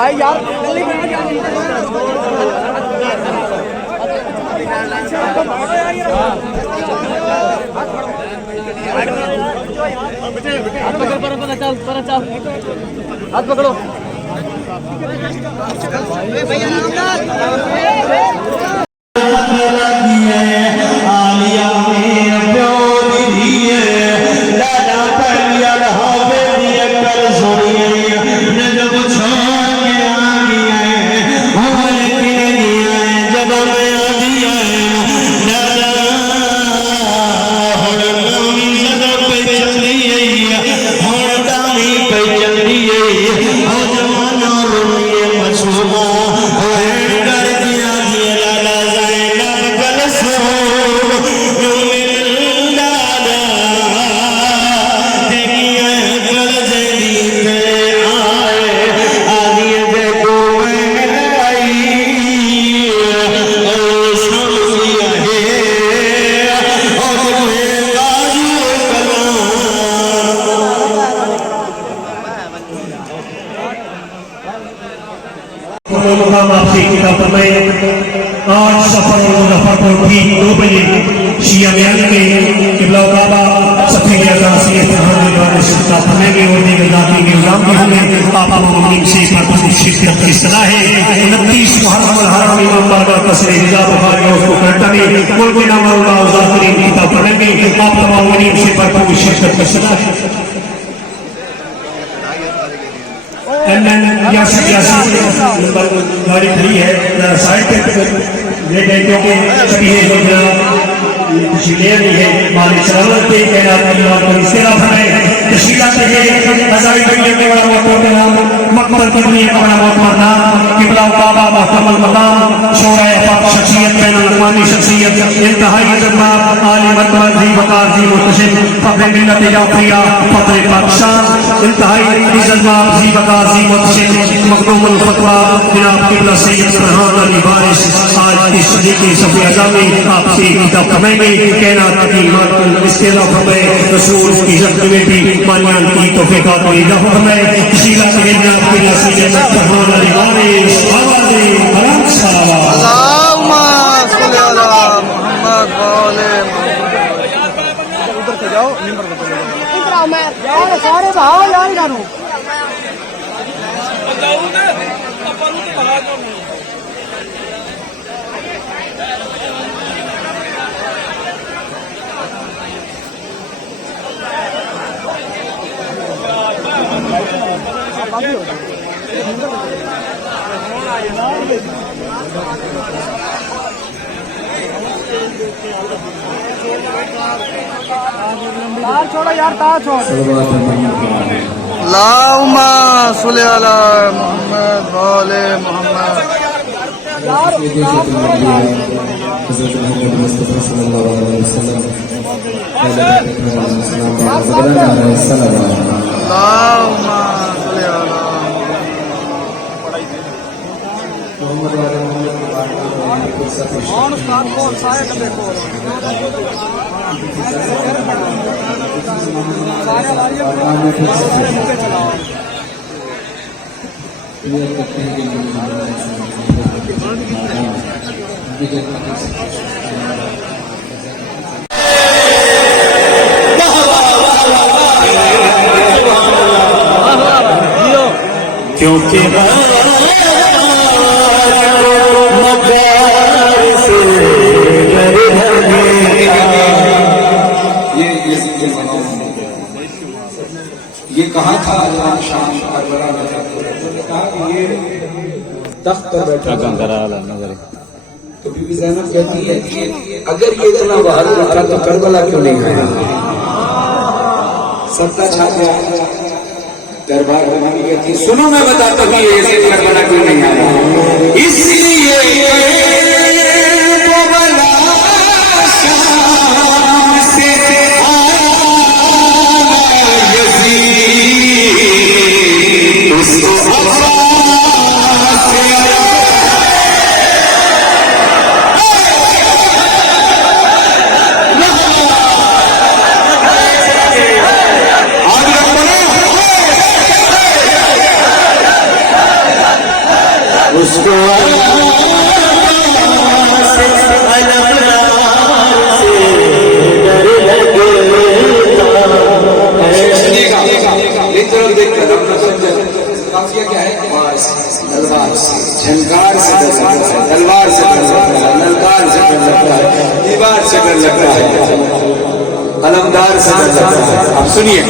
भाई यार हाथ पकड़ो आज सफर मुजफ्फरपुर ठीक 2 बजे शिया म्यान में किबला काबा सफेद अगासी फरमाएंगे और जाति के निजाम की हमें आप मुस्लिम से भरपूर शिरकत की सलाह है। 29 मुहर्रम अल हराम इमाम बारगाह तस्रीह हिजाब बुखारी और उसको करता है मुल्क नामा ज़ाकरीन किताब पढ़ेंगे आप तमाम मुस्लिम से भरपूर शिरकत की सलाह है। नंबर गाड़ी खड़ी है साइड पे ले गए क्योंकि सभी है जो तशीले नहीं है मालिक सलामत पे कहना को इस्तेला फरमाए तशीला से है हजारी बंदे के बड़ा मोहतरम नाम मकबल कदमी का बड़ा मोहतरम किबला काबा मुहतरम मकाम शोरा पाक शख्सियत बैन अल-अक़वामी शख्सियत इंतहाई जमात आली मर्तबा जी वकार जी मुतशिम फख्र मिल्लत जाफरिया फख्र पाकिस्तान इंतहाई इज्जत माब जी वकार जी मुतशिम मखदूम अल फतवा जनाब किबला सैयद फरहान अली वारिस आज की सदी के सफे अज़ामी आपसे किताब फरमाएंगे कहना की मातुल इस्तेला फरमाए रसूल की इज्जत में भी मानियान की तौफीकात और इजाफा फरमाए शीला के जनाब किबला सैयद फरहान अली वारिस आवाज़े हराम सलावत अल्लाहुम्मा सल्ली अला मुहम्मद व आले उधर से जाओ नंबर बताओ इधर आओ मैं यार सारे भाव यार करो बताओ ना अपन तो भगा दो तार छोड़ो यार तार छोड़ अल्लाहुम्मा सल्ली अला मुहम्मद व आले मुहम्मद क्योंकि ये कहा था शाम कहा कि ये तख्त पर बैठा तो बीबी ज़ैनब कहती है कि अगर ये इतना बहादुर था तो करबला क्यों नहीं आया सबका छात्र दरबार रवानी कहती है सुनो मैं बताता हूँ ये ऐसे करबला क्यों नहीं आया इसलिए डर लगता है, अलमदार से डर लगता है। आप सुनिए,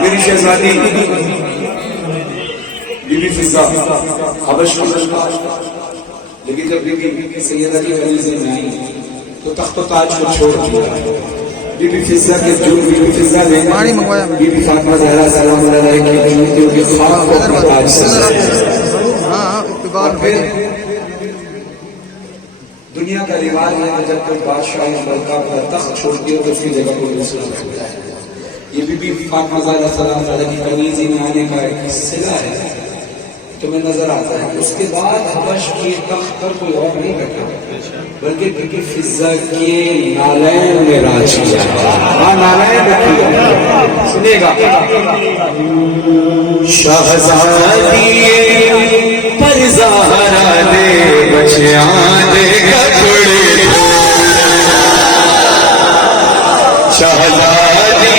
मेरी शहजादी बीबी फिजा हबश लेकिन जब बीबी सैयदा की गलीज़ में आई तो तख्त ताज को छोड़ दिया। बीबी फिजा के जो बीबी फिजा ने बीबी फातिमा ज़हरा सलाम अलैहा की जूतियों के ख्वाब को अपना ताज सजाया। और फिर दुनिया का रिवाज है कि जब कोई बादशाह या मलका अपना तख्त छोड़ती हो तो उसकी जगह कोई दूसरा होता है। ये बीबी फातिमा ज़हरा सलाम अलैहा की कनीज़ी में आने का एक सिला है, तुम्हें नजर आता है। उसके बाद हबश के तख्त पर कोई और नहीं बैठा, बल्कि बीबी फिजा के नालैन में राज किया। हाँ, नालैन बैठा। सुनिएगा, शहज़ादी पर ज़हरा दे बच्चियां दे कपड़े, शहज़ादी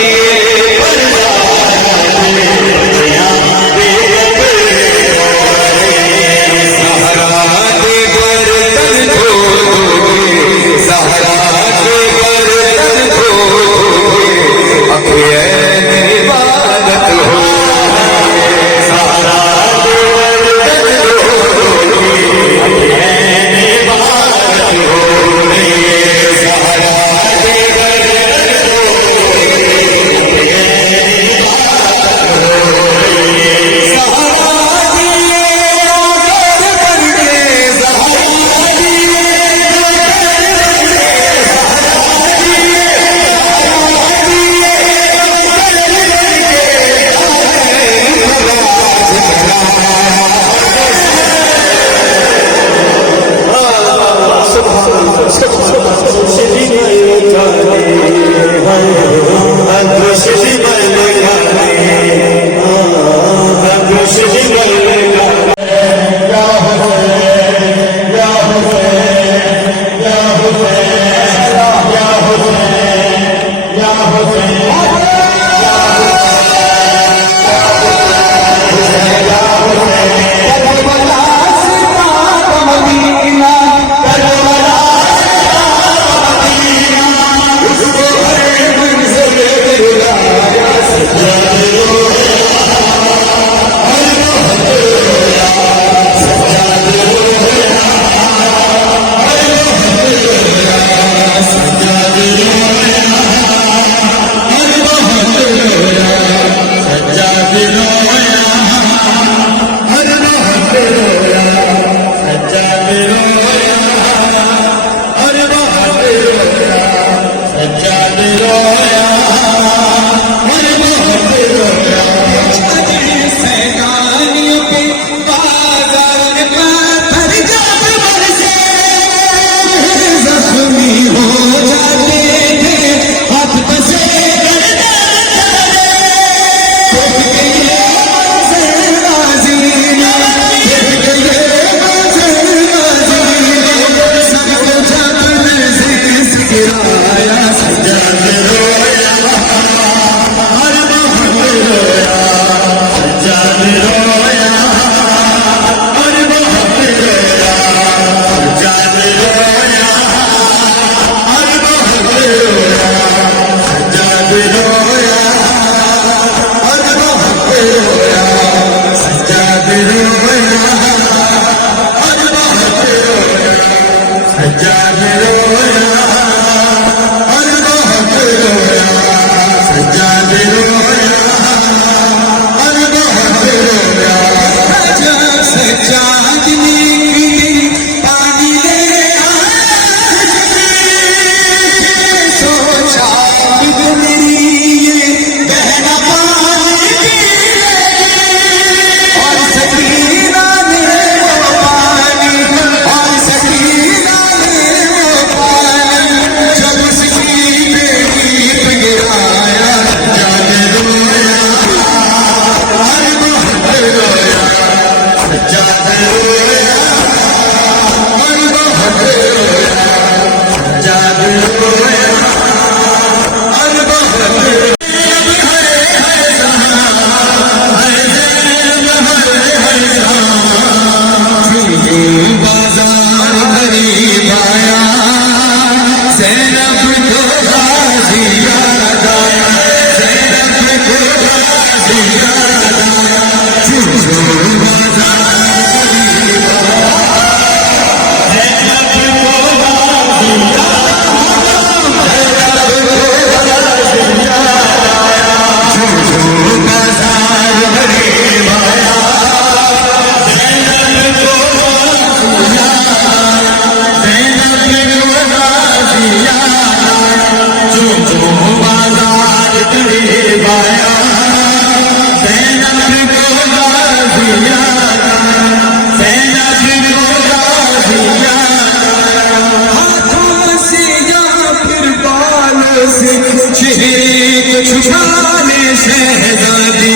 शान शहजादी,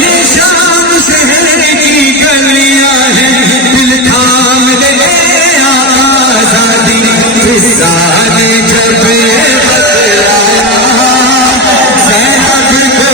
ये शान शहर की गलियां हैं, दिल थाम ले आजादी। फिजा ने जब बतलाया ज़ैनब को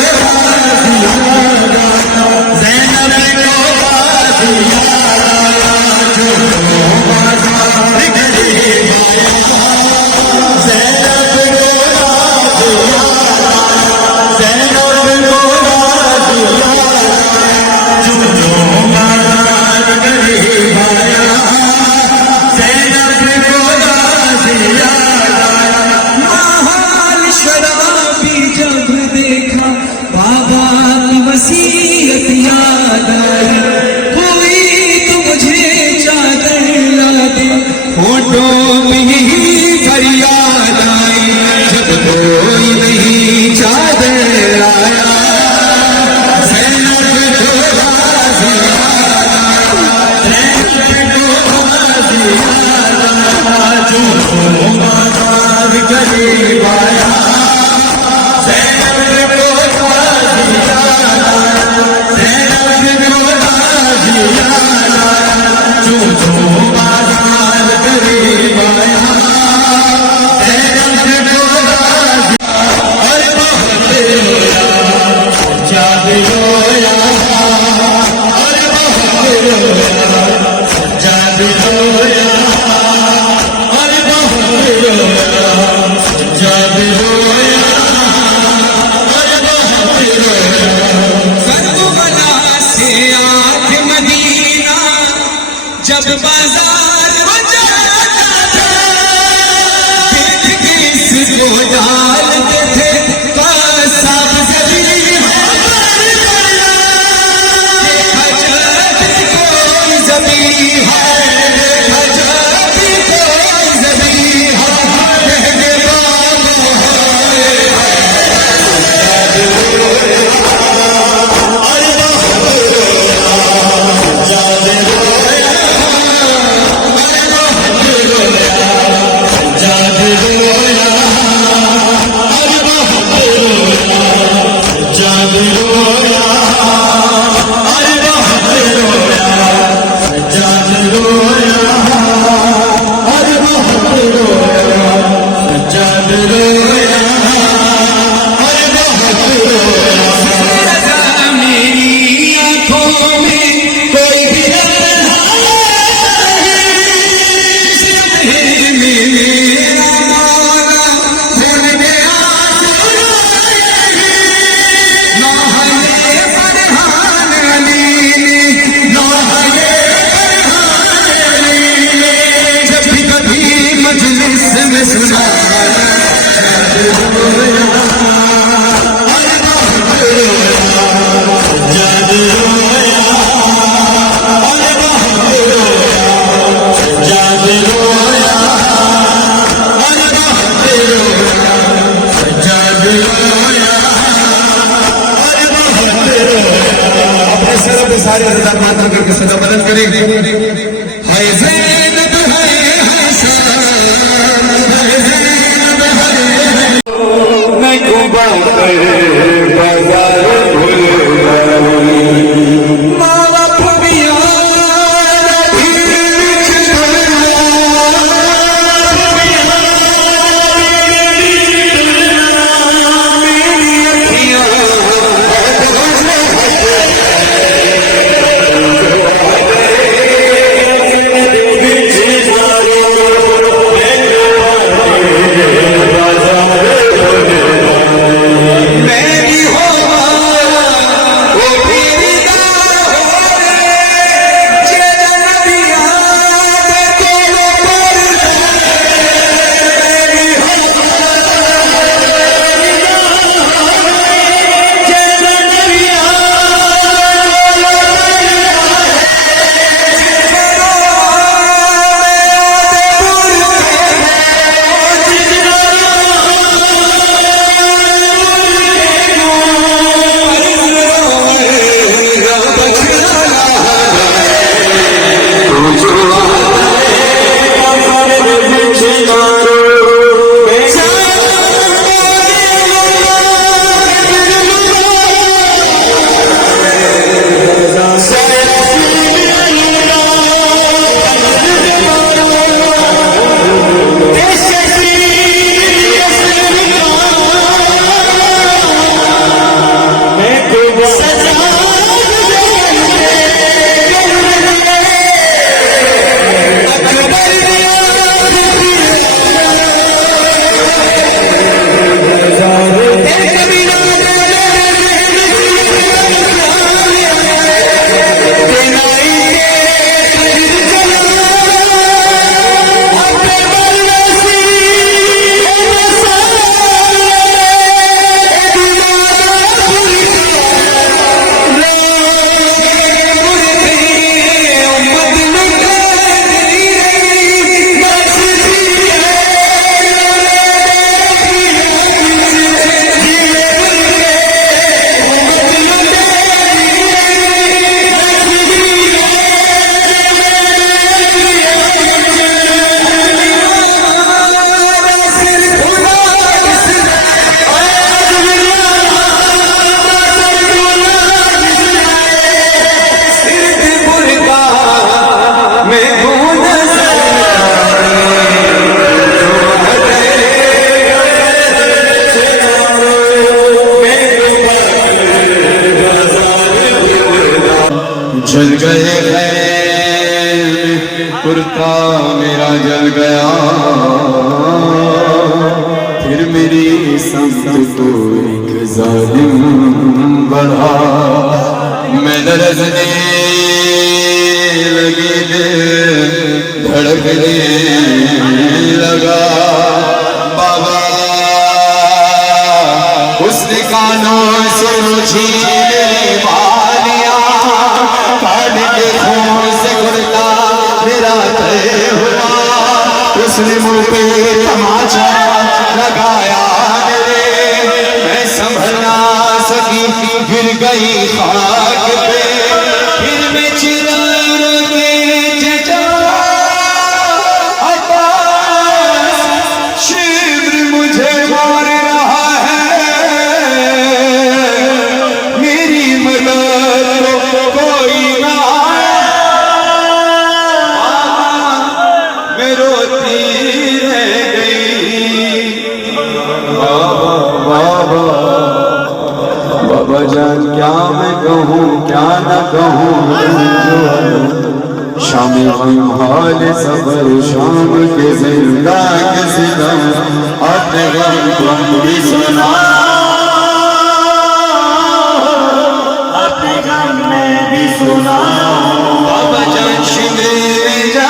वसीयत याद आई, कोई तो मुझे चादर ला दे, होठों में ही फरियाद आई। जब कोई नहीं चादर लाया, ज़ैनब को राज़ी आया, ज़ैनब को राज़ी आया, जो बाजार करीब आया, ज़ैनब को राज़ी आया, ज़ैनब को राज़ी आया, जो बाजार करीब आया, ज़ैनब को राज़ी अरे बहुत रोया, सज्जाद रोया, अरे बहुत रोया, सज्जाद रोया, अरे बहुत रोया, सज्जाद रोया, अरे बहुत रोया। करबला से आठ मदीना जब बाजार बजाता था, देख के इसको डालते थे कासाब ज़मीहा पर करना। देखा जाती कोई ज़मीहा, देखा जाती कोई ज़मीहा, कहने बाबा मेरी आंखों में कोई भी मेरा मौला खून में आंसू लोहे फरहान अली ने, लोहे फरहान अली ने जब भी कभी मजलिस में सुना, सारे हजार मात्रा करके सदा बदल करें। हाय ज़ैनब हाय हसन, हाय ज़ैनब हाय मैं कुबा बाजार भूल गई, माँ बाप भी मैं भी हो जल गए खैर कुर्ता मेरा जल गया, फिर मेरी समत को एक जालिम बढ़ा। मैं दरसने लगी दिल धड़कने लगा। बाबा उसने कानों से मुझे मेरी बालियां काट के खून से कुर्ता मेरा तय हुआ। उसने मुंह पे तमाचा लगाया मेरे, मैं संभल ना सकी गिर गई खाक पे। फिर मैं चिल्ला के चचा शिब्र मुझे मार रहा है, मेरी मदद तो कोई ना। मैं रोती रह गई। बाबा बाबा बाबा जान क्या मैं कहूँ क्या न कहूँ, शाम गम हाल सबर शाम के जिंदा के सितम अपने गम तुम भी सुना, अपने गम में भी सुना। बाबा जान शिमले जा,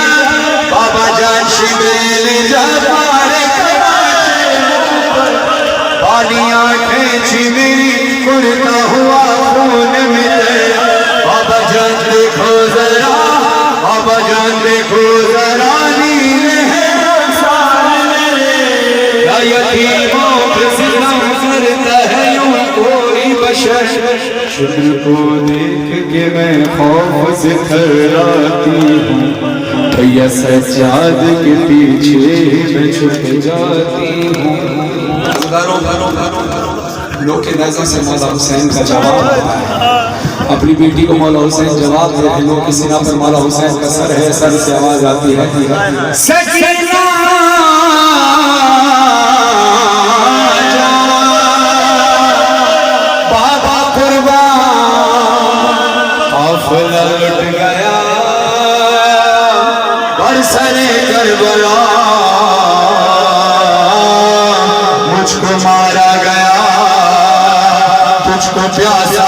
बाबा जान शिमले जा, बालियां खींची मेरी कुर्ता हुआ खून मिले। बाबा जान देखो जरा, बाबा जान देखो जरा, नीले हैं सामने क्या यतीमों पे सितम करता है यूं कोई बशर। शुक्र को देख के मैं खौफ से थर्राती हूँ, भैया सज्जाद के पीछे मैं छुप जाती हूँ। लोग के नजर से मौला हुसैन का जवाब आता है। अपनी बेटी को मौला हुसैन जवाब देते हैं, लोग के सीना पर मौला हुसैन का सर है, सर से आवाज आती है सकीना बाबा कुर्बान। काफिला लुट गया बरसने करबला, मुझको मारा गया तुझको प्यासा